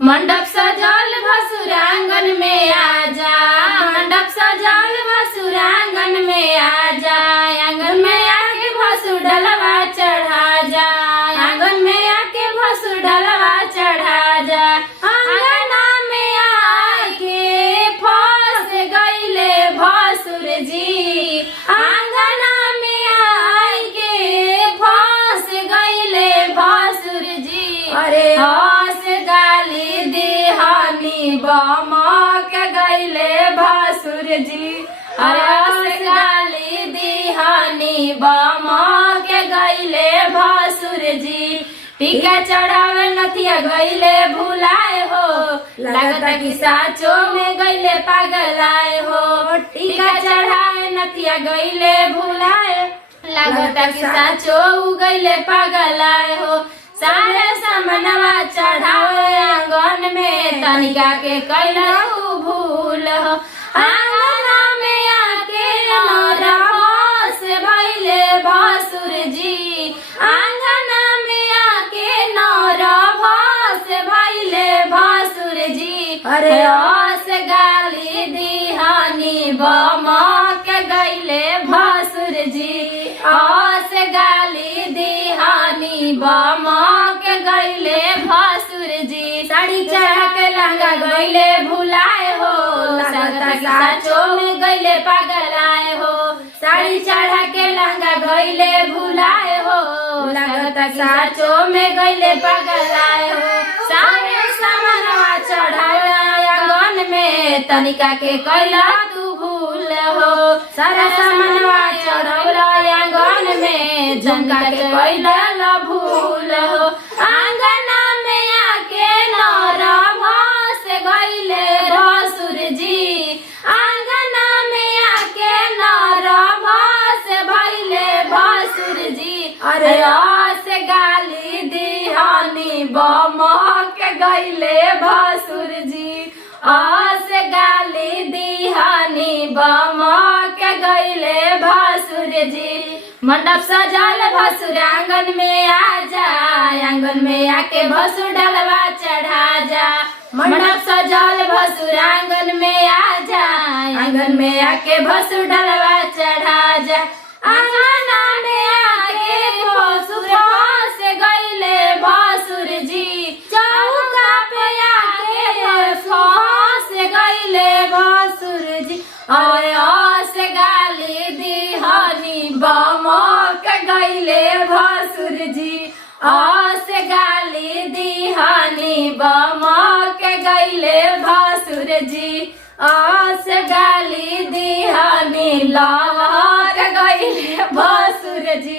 मंडप सजल भसुर आंगन में आजा, मंडप सजल भसुर आंगन में आजा, आंगन में आके भसुर डलवा चढ़ा जा, आंगन में आके भसुर डलवा चढ़ा जा। आंगना में आके फंस गईले भसुर जी, आंगना में आके फंस गईले भसुर जी। अरे हंस गाली दिहानी बमक गईले भसुर जी, अरे हंस गाली दिहानी बमक गईले भसुर जी। टीका चढ़ावे नथिया गईले भुलाए हो, लगता कि साचो में गईले पगलाए हो। टीका चढ़ावे नथिया गईले भुलाए, लगता कि साचो गईले पगलाए हो। सारे समनवा चढ़ावे आंगन में, तनिका के कैलू भूल हो। आंगना में आके नरभस भइले भसुर जी, आंगना में आके नरभस भइले भसुर जी। अरे हंस गाली दिहानी बमक गईले भसुर जी, हंस गाली दिहानी बमक गईले भसुर जी। साड़ी चढ़ा के लहंगा गईले भुलाए हो, लगता कि साचो में गईले पगलाए हो। साड़ी चढ़ा के लहंगा गईले भुलाए हो, लगता कि साचो में गईले पगलाए हो। सारे सामनवा चढ़ावे आंगन में, तनिका के कैला तू भूल हो। सारा सामनवा चढ़ौला आंगन में, झुमका के कैला भूल हो। आंगना में आके नरभस गईले भसुर जी, आंगना में आके नरभस भइले भसुर जी। अरे हंस गाली दिहानी बमक गईले भसुर जी, हंस गाली दिहानी बमक गईले भसुर जी। मंडप सजल भसुर आंगन में आजा, आंगन में आके भसुर डलवा चढ़ा जा। मंडप सजल भसुर आंगन में आजा, आंगन में आके भसुर डलवा चढ़ा जा। आंगना में आके भसुर फंस गईले भसुर जी, चौका पे आके फंस गईले भसुर जी। अरे हंस गाली दिहानी बमक गईले भसुर जी, हंस गाली दिहानी बमक गईले भसुर जी, हंस गाली दिहानी लहक गईले भसुर जी।